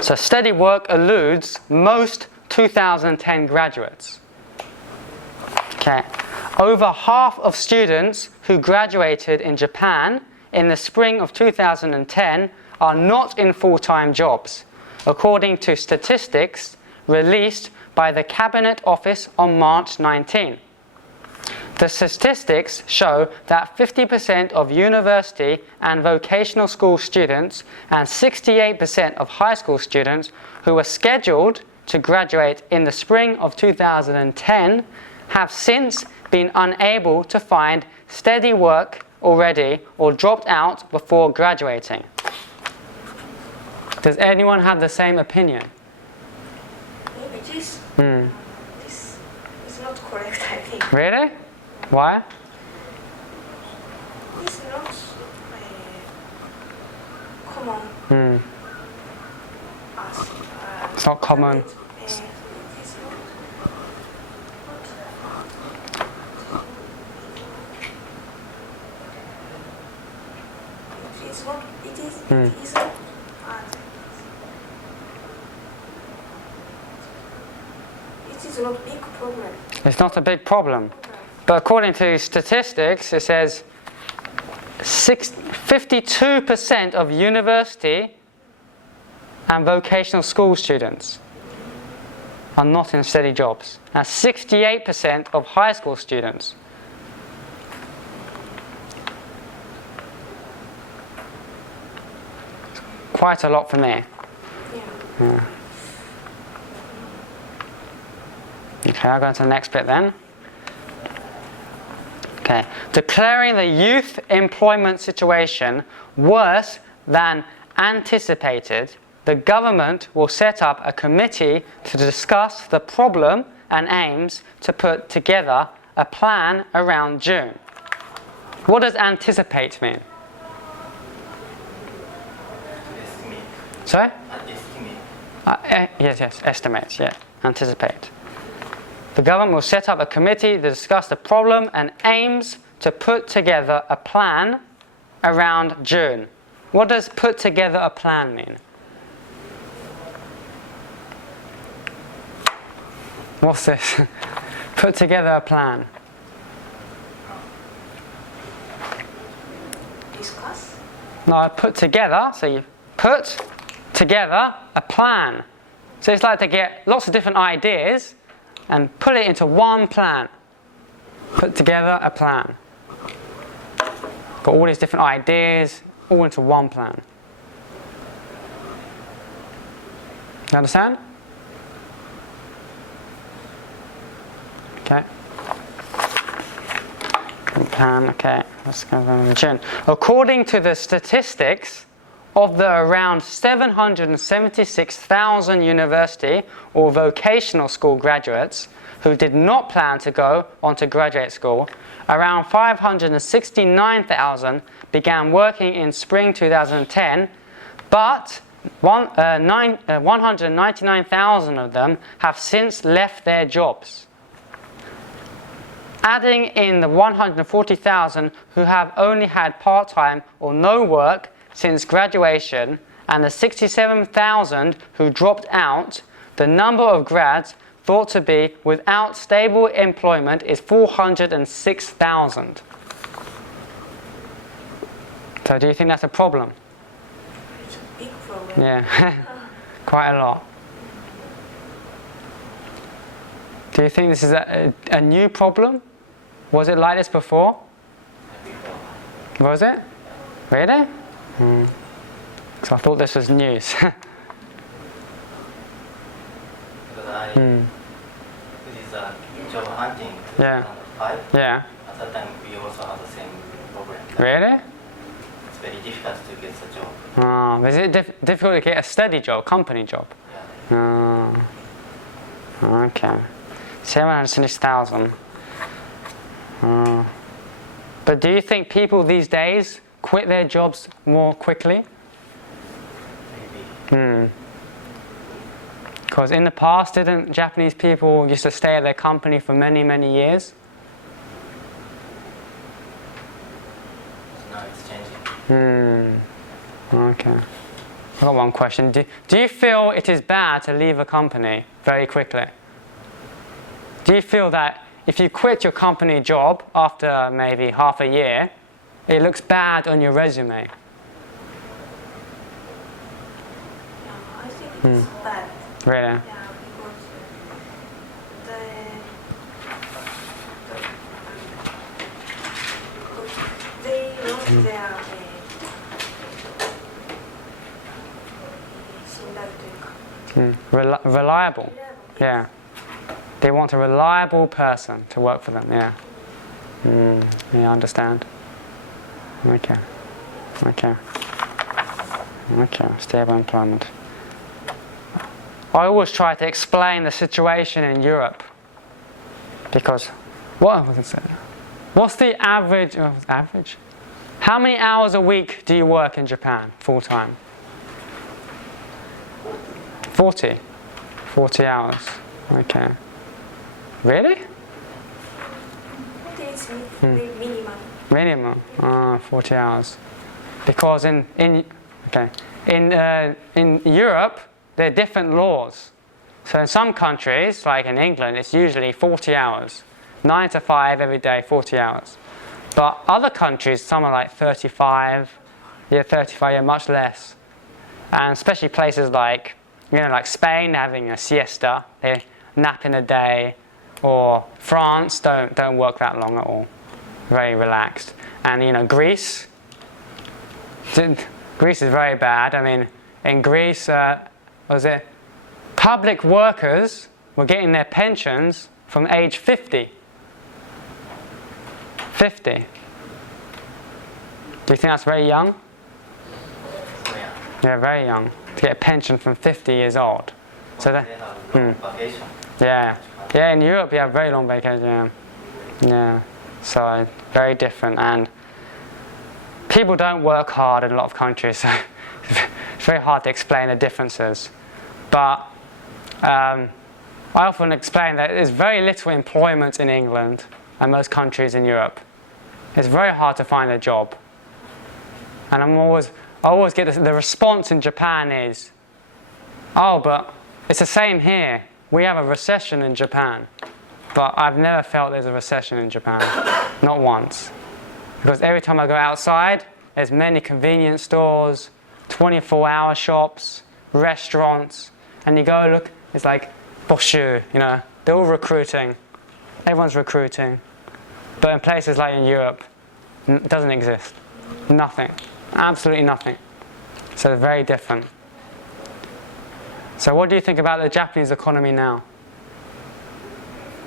So steady work eludes most 2010 graduates. Okay. Over half of students who graduated in Japan in the spring of 2010 are not in full-time jobs, according to statistics released by the Cabinet Office on March 19. The statistics show that 50% of university and vocational school students and 68% of high school students who were scheduled to graduate in the spring of 2010 have since been unable to find steady work already or dropped out before graduating. Does anyone have the same opinion? Maybe this is not correct, I think. Really? Why? It's not common. It's not common. It is not a big problem. It's not a big problem. But according to statistics, it says 52% of university and vocational school students are not in steady jobs. And 68% of high school students. Quite a lot for me. Yeah. Okay, I'll go on to the next bit then. Okay. Declaring the youth employment situation worse than anticipated, the government will set up a committee to discuss the problem and aims to put together a plan around June. What does anticipate mean? Sorry? Yes, estimate, yeah, anticipate. The government will set up a committee to discuss the problem and aims to put together a plan around June. What does put together a plan mean? What's this? Put together a plan. Discuss? No, put together, so you put together a plan. So it's like to get lots of different ideas and put it into one plan. Put together a plan. Got all these different ideas all into one plan. You understand? Okay. Plan, okay. Let's go on the June. According to the statistics, of the around 776,000 university or vocational school graduates who did not plan to go on to graduate school, around 569,000 began working in spring 2010, but 199,000 of them have since left their jobs. Adding in the 140,000 who have only had part-time or no work since graduation, and the 67,000 who dropped out, the number of grads thought to be without stable employment is 406,000. So do you think that's a problem? It's a big problem. Yeah, quite a lot. Do you think this is a new problem? Was it like this before? Was it? Really? So I thought this was news. Because this is job hunting. Yeah. 5. Yeah. At that time, we also had the same problem. Really? It's very difficult to get a job. Oh, is it difficult to get a steady job, company job? Yeah. Oh, okay. 706,000. But do you think people these days quit their jobs more quickly? Maybe. Because in the past, didn't Japanese people used to stay at their company for many, many years? Now it's changing. Okay. I've got one question. Do you feel it is bad to leave a company very quickly? Do you feel that if you quit your company job after maybe half a year, it looks bad on your resume? Yeah, I think it's bad. Really? Yeah, because they lost their 信頼というか Reliable. Yeah. They want a reliable person to work for them. Yeah. Yeah, I understand. Okay. Stable employment. I always try to explain the situation in Europe because what was it say? What's the average? Average? How many hours a week do you work in Japan full time? 40 hours. Okay. Really? What is minimum? Minimum. 40 hours. Because in Europe there are different laws. So in some countries, like in England, it's usually 40 hours. 9 to 5 every day, 40 hours. But other countries, some are like 35, much less. And especially places like, like Spain having a siesta, they nap in a day, or France don't work that long at all. Very relaxed. And Greece is very bad. I mean, in Greece, public workers were getting their pensions from age 50. 50. Do you think that's very young? Yeah, very young. To get a pension from 50 years old. So that. They have long vacation. Yeah, in Europe you have very long vacation. Yeah. So very different, and people don't work hard in a lot of countries, so it's very hard to explain the differences. But I often explain that there's very little employment in England and most countries in Europe. It's very hard to find a job. And I always get the response in Japan is, oh, but it's the same here. We have a recession in Japan. But I've never felt there's a recession in Japan. Not once. Because every time I go outside, there's many convenience stores, 24-hour shops, restaurants. And you go look, it's like, boshu, they're all recruiting. Everyone's recruiting. But in places like in Europe, it doesn't exist. Nothing. Absolutely nothing. So it's very different. So what do you think about the Japanese economy now?